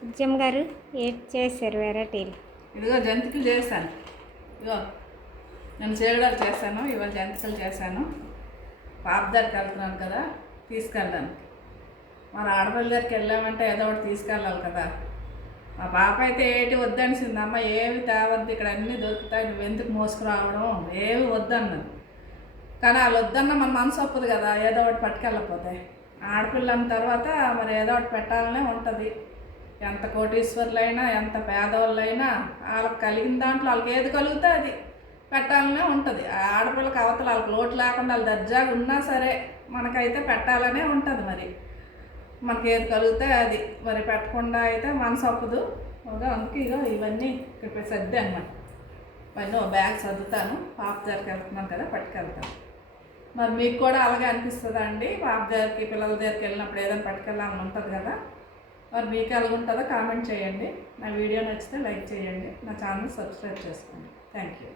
బుజ్జమ్మ గారు ఏం చేశారు వెరైటీలు? ఇదిగో జంతికలు చేశాను. ఇదిగో నేను చేయడాలు చేశాను. ఇవాళ జంతికలు చేశాను. పాప దగ్గరికి వెళ్తున్నాను కదా, తీసుకెళ్ళడానికి. మన ఆడపిల్ల దగ్గరికి వెళ్ళామంటే ఏదో ఒకటి తీసుకెళ్ళాలి కదా. మా పాప అయితే ఏటి వద్దనిసింది, అమ్మ ఏమి తేవద్దు, ఇక్కడ అన్నీ దొరుకుతాయి, నువ్వు ఎందుకు మోసుకురావడం, ఏమి వద్దన్నది. కానీ వాళ్ళు వద్దన్న మన మనసు ఒప్పదు కదా, ఏదో ఒకటి పట్టుకెళ్ళకపోతే. ఆడపిల్ల అన్న తర్వాత మరి ఏదో ఒకటి పెట్టాలనే ఉంటుంది. ఎంత కోటీశ్వర్లైనా ఎంత పేదవాళ్ళైనా వాళ్ళకి కలిగిన దాంట్లో వాళ్ళకి ఏది కలిగితే అది పెట్టాలనే ఉంటుంది. ఆడపిల్లకి అవతల వాళ్ళకి లోటు లేకుండా వాళ్ళు దర్జాగా ఉన్నా సరే మనకైతే పెట్టాలనే ఉంటుంది. మరి మనకి ఏది కలిగితే అది మరి పెట్టకుండా అయితే మనసు ఒప్పదు. అందుకే ఇదో ఇవన్నీ ఇక్కడ సర్ది అన్నమాట. పైన బ్యాగ్ సర్దుతాను, పాప దగ్గరికి వెళ్తున్నాను కదా, పట్టుకెళ్తాను. మరి మీకు కూడా అలాగే అనిపిస్తుందా అండి? పాప దగ్గరికి పిల్లల దగ్గరికి వెళ్ళినప్పుడు ఏదైనా పట్టుకెళ్ళాలని ఉంటుంది కదా. మరి మీకు ఎలా ఉంటుందో కామెంట్ చేయండి. నా వీడియో నచ్చితే లైక్ చేయండి, నా ఛానల్ సబ్స్క్రైబ్ చేసుకోండి. Thank you.